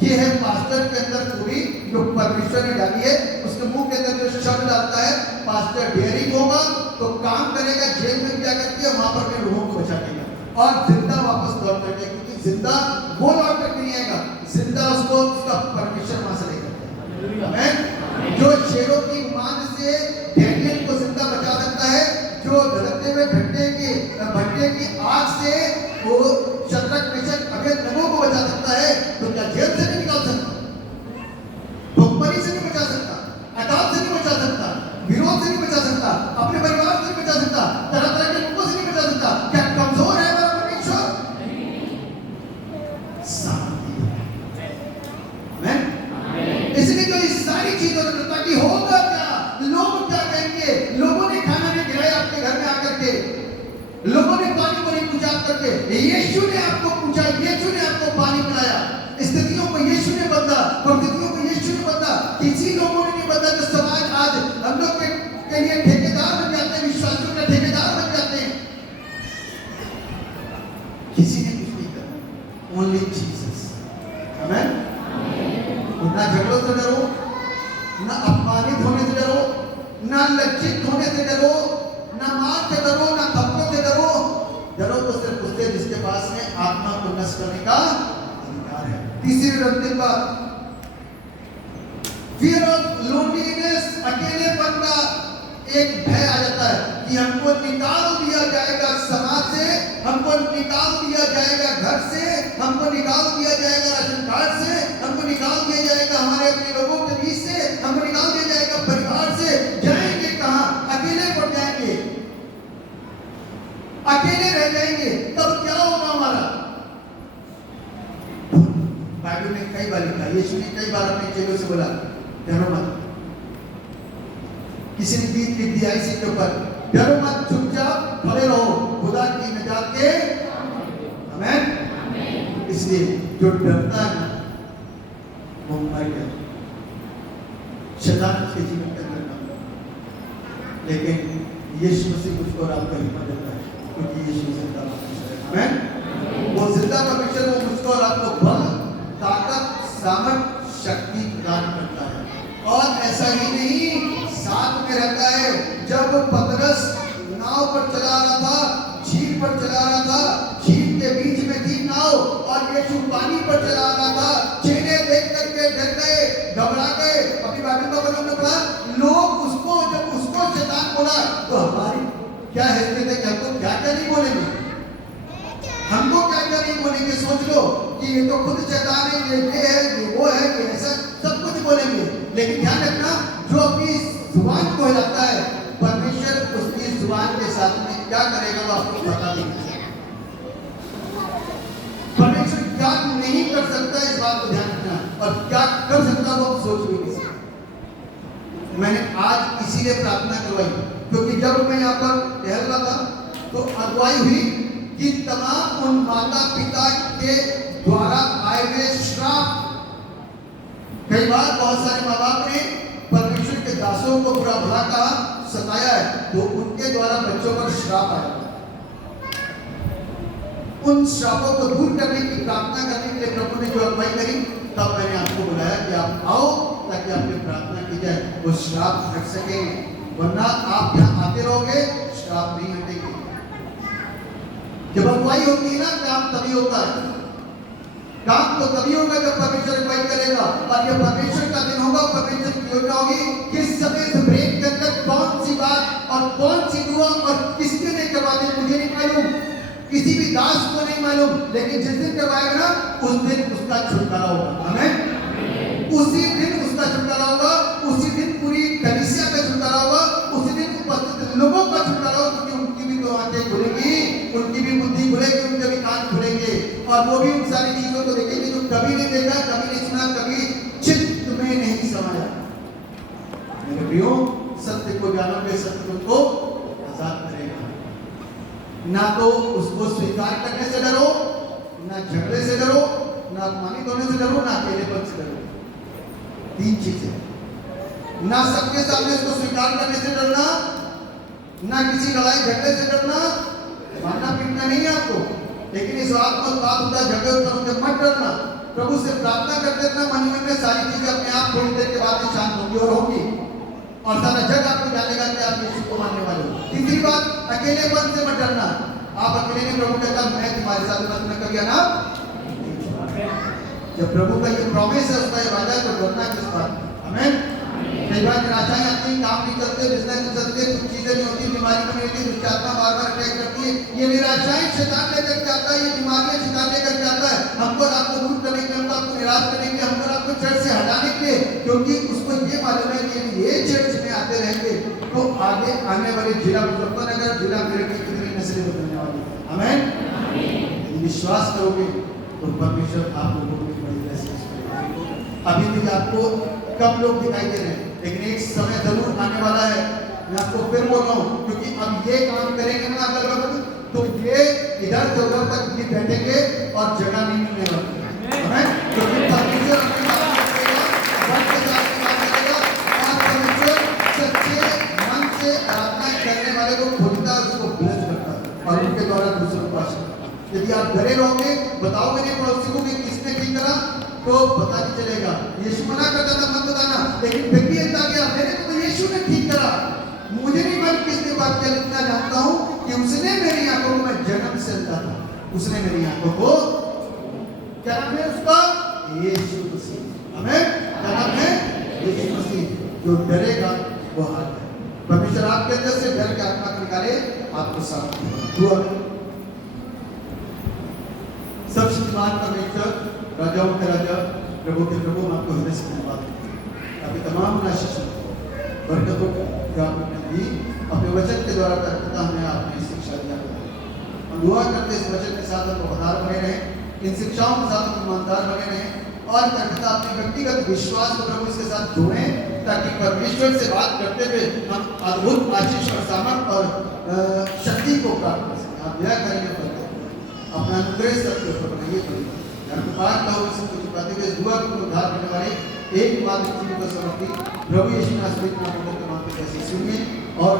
ये है पास्टर के अंदर खूबी जो परमेश्वर ने डाली है, उसके उसके मुंह के अंदर जो शब्द डालता है पास्टर डेयरिंग होगा तो काम करेगा, जेल में क्या करती है वहां पर मैं लोगों को बचा देगा और जिंदा वापस लौट करके, क्योंकि जिंदा वो लौट कर नहीं आएगा, जिंदा उसको उसका परमेश्वर वहां से लेकर आमेन। जो शेरों की मांद से डैनियल को जिंदा बचा सकता है, जो धड़कते हुए भट्टे की आग से वो शद्रक मेशक अबेदनगो को बचा सकता है, तो क्या जेल से नहीं निकाल सकता, भुखमरी से नहीं बचा सकता, अकाल से नहीं बचा सकता, विरोध से नहीं बचा सकता, अपने परिवार से नहीं बचा सकता, तरह तरह के लोगों से नहीं बचा सकता? क्या कमजोर है हमारा परमेश्वर? इसलिए तो इस सारी चीजों ने करता कि होगा क्या, लोग क्या कहेंगे, लोगों ने खाना नहीं खिलाया आपके घर में आकर के, लोगों ने पानी को नहीं पूछा करके, यीशु ने आपको पूछा, यीशु ने आपको पानी पिलाया, स्थितियों को यीशु ने बदला, परिस्थितियों को यीशु ने बदला, किसी लोगों ने नहीं बदला। जो समाज आज हम लोग के लिए ठेकेदार बन जाते हैं, विश्वासियों के ठेकेदार बन जाते हैं, किसी ने कुछ नहीं करा, ओनली जीसस। आमेन। ना झगड़ों से डरो, ना अपमानित होने से डरो, ना लज्जित होने से डरो, ना मार से डरो, ना थप्पड़ों से डरो। डरो तो सिर्फ उससे जिसके पास में आत्मा को नष्ट करने का अधिकार है। तीसरी और अंतिम बात, फियर ऑफ लोनलीनेस, अकेलेपन का एक भय आ जाता है कि हमको निकाल दिया जाएगा समाज से, हमको निकाल दिया जाएगा घर से, हमको निकाल दिया जाएगा राशन कार्ड से, हमको निकाल दिया जाएगा हमारे अपने लोगों के बीच से, हमको निकाल दिया जाएगा परिवार से। जाएंगे कहां? अकेले पड़ जाएंगे, अकेले रह जाएंगे, तब क्या होगा हमारा? बाइबल में कई बार लिखा, यीशु ने कई बार अपने चेलों से बोला डरो मत। किसी ने गीत लिख दिया इसी के ऊपर, डरो मत, चुपचाप खड़े रहो, खुदा की निजात के। आमेन। इसलिए जो डरता है ना वो मर गया, शैतान उसके जीवन के अंदर ना, लेकिन यीशु मसीह मुझको और आपको हिम्मत देता है, क्योंकि यीशु जिंदा परमेश्वर है। आमेन। वो जिंदा परमेश्वर वो मुझको और आपको बल, ताकत, सामर्थ, शक्ति प्रदान करता है। और ऐसा ही नहीं, साथ में रहता है। जब पतरस नाव पर चला रहा था, झील पर चला रहा था, झील के बीच में थी नाव और यीशु पानी पर चला रहा था, चेले देख करके डर गए, घबरा गए। अपनी बाइबल में पढ़ा, लोग उसको, जब उसको शैतान बोला तो हमारी क्या हैसियत है कि हमको क्या क्या नहीं बोलेंगे, हमको क्या क्या नहीं बोलेंगे। सोच लो कि ये तो खुद शैतान है, ये है, ये वो है, ये ऐसा, सब कुछ बोलेंगे। लेकिन ध्यान रखना, जो अपनी जुबान को हिलाता है, परमेश्वर उसकी जुबान के साथ में क्या करेगा वो आपको पता नहीं है। परमेश्वर क्या नहीं कर सकता इस बात को ध्यान रखना, और क्या कर सकता वो सोच भी नहीं सकता। मैंने आज इसीलिए प्रार्थना करवाई, क्योंकि जब मैं यहाँ पर टहल रहा था तो अगुवाई हुई कि तमाम उन माता पिता के द्वारा आए हुए श्राप, कई बार बहुत सारे माँ बाप ने परमेश्वर के दासों को बुरा भला कहा, सताया है, तो उनके द्वारा बच्चों पर श्राप आया। उन श्रापों को दूर करने की प्रार्थना करने के लिए प्रभु ने जो अगुवाई करी, तब मैंने आपको बुलाया कि आप आओ ताकि आपकी प्रार्थना की जाए, वो श्राप हट सके। वरना आप यहाँ आते रहोगे, श्राप नहीं हटेंगे। जब अगुवाई होती है ना, काम तभी होता है। काम तो तभी होगा जब परमेश्वर अगुवाई करेगा, और यह परमेश्वर का दिन होगा, परमेश्वर की योजना होगी। किस समय इस ब्रेक के अंदर कौन सी बात और कौन सी दुआ और किसके लिए करवाते मुझे नहीं मालूम, किसी भी दास को नहीं मालूम, लेकिन जिस दिन करवाएगा ना उस दिन उसका छुटकारा होगा। आमीन। उसी दिन उसका छुटकारा होगा, उसी दिन पूरी कलीसिया का छुटकारा होगा, उसी दिन उपस्थित लोगों का छुटकारा होगा, क्योंकि उनकी भी तो आंखें खुलेंगी, उनकी भी बुद्धि खुलेगी, उनके भी कान खुलेंगे, और वो भी उन सारी चीजों को देखेंगे जो कभी नहीं देखा, कभी नहीं सुना, कभी चित्त में नहीं समाया। मेरे प्रियो, सत्य को जानोगे, सत्य तुमको आजाद करेगा। ना तो उसको स्वीकार करने से डरो, ना झगड़े से डरो, ना अपमानित होने से डरो, ना अकेलेपन से डरो। तीन चीजें, ना सबके सामने उसको स्वीकार करने से डरना, ना किसी लड़ाई झगड़े से डरना। मारना पीटना नहीं है आपको, लेकिन इस बात को बात होता है झगड़े होते मत डरना। प्रभु से प्रार्थना करते रहना, मन में सारी चीजें अपने आप थोड़ी देर के बाद शांत होंगी और होगी। और सारा जग आपको जानेगा कि आप यीशु को मानने वाले हो। तीसरी बात, अकेलेपन से मत डरना। आप अकेले नहीं, प्रभु कहता मैं तुम्हारे साथ, मैं तुम्हें कभी ना। जब प्रभु का ये प्रॉमिस है, उसका ये वादा है, तो डरना किस बात? आमीन। कई बार निराशाएं आती हैं, काम नहीं चलते, बिजनेस नहीं चलते, कुछ चीजें नहीं होती, बीमारी बनी रहती है, दुष्ट आत्मा बार-बार अटैक करती है। ये निराशाएं शैतान लेकर के आता है, ये बीमारियां शैतान लेकर के आता है, हमको आपको दूर करने के लिए, हमको आपको निराश करने के लिए, हमको आपको चर्च से हटाने के लिए, क्योंकि उसको ये मालूम है कि ये चर्च में आते रहेंगे तो आगे आने वाले जिला मुजफ्फरनगर, जिला मेरठ की कितनी नस्लें बदलने वाली है। आमीन। विश्वास करोगे तो परमेश्वर आप लोगों को बड़ी ब्लेसिंग्स करेगा। अभी भी आपको कम लोग दिखाई दे रहे हैं, लेकिन एक समय जरूर आने वाला है, मैं आपको फिर बोल रहा हूँ, क्योंकि अब ये काम करेंगे ना अगल बगल, तो ये इधर से उधर तक भी बैठेंगे और जगह नहीं मिलने वाली है। क्योंकि परमेश्वर अपनी बात करेगा, वक्त के साथ बात करेगा, और परमेश्वर सच्चे मन से आराधना करने वाले को खोजता है, उसको ब्लेस करता है और उनके द्वारा दूसरों को आशीष करता है। यदि आप डरे रहोगे, बताओगे नहीं पड़ोसी को कि किसने ठीक करा, तो पता नहीं चलेगा। यीशु मना करता था मत बताना, लेकिन फिर भी ऐसा गया, मेरे को तो यीशु ने ठीक करा, मुझे नहीं मालूम किसने बात किया, इतना जानता हूँ कि उसने मेरी आंखों को, मैं जन्म से अंधा था, उसने मेरी आंखों को, क्या नाम है उसका? यीशु मसीह। आमीन। क्या नाम है? यीशु मसीह। जो डरेगा वो हार जाएगा। परमेश्वर आपके अंदर से डर के आत्मा को निकाले, आपको साफ दुआ। सर्वशक्तिमान परमेश्वर, राजाओं के राजा, प्रभु के प्रभु, आपको हृदय से धन्यवाद अभी तमाम आशीष बरकतों को आपने दी, अपने वचन के द्वारा करता हमें आपने शिक्षा दिया। हम दुआ करते इस वचन के साथ हम वफादार बने रहें, इन शिक्षाओं के साथ हम ईमानदार बने रहें, और करता अपने व्यक्तिगत विश्वास को प्रभु इसके साथ जोड़ें, ताकि परमेश्वर से बात करते हुए हम अद्भुत आशीष और सामर्थ और शक्ति को प्राप्त कर सकें। आप दया करेंगे, अपना अनुग्रह सबके ऊपर बनाइए। बात कहो इसे कुछ बातें हुए दुआ को उद्धार करने वाले एक बात को समर्पित प्रभु यीशु नासरी के नाम में मांगते हैं, सुनिए और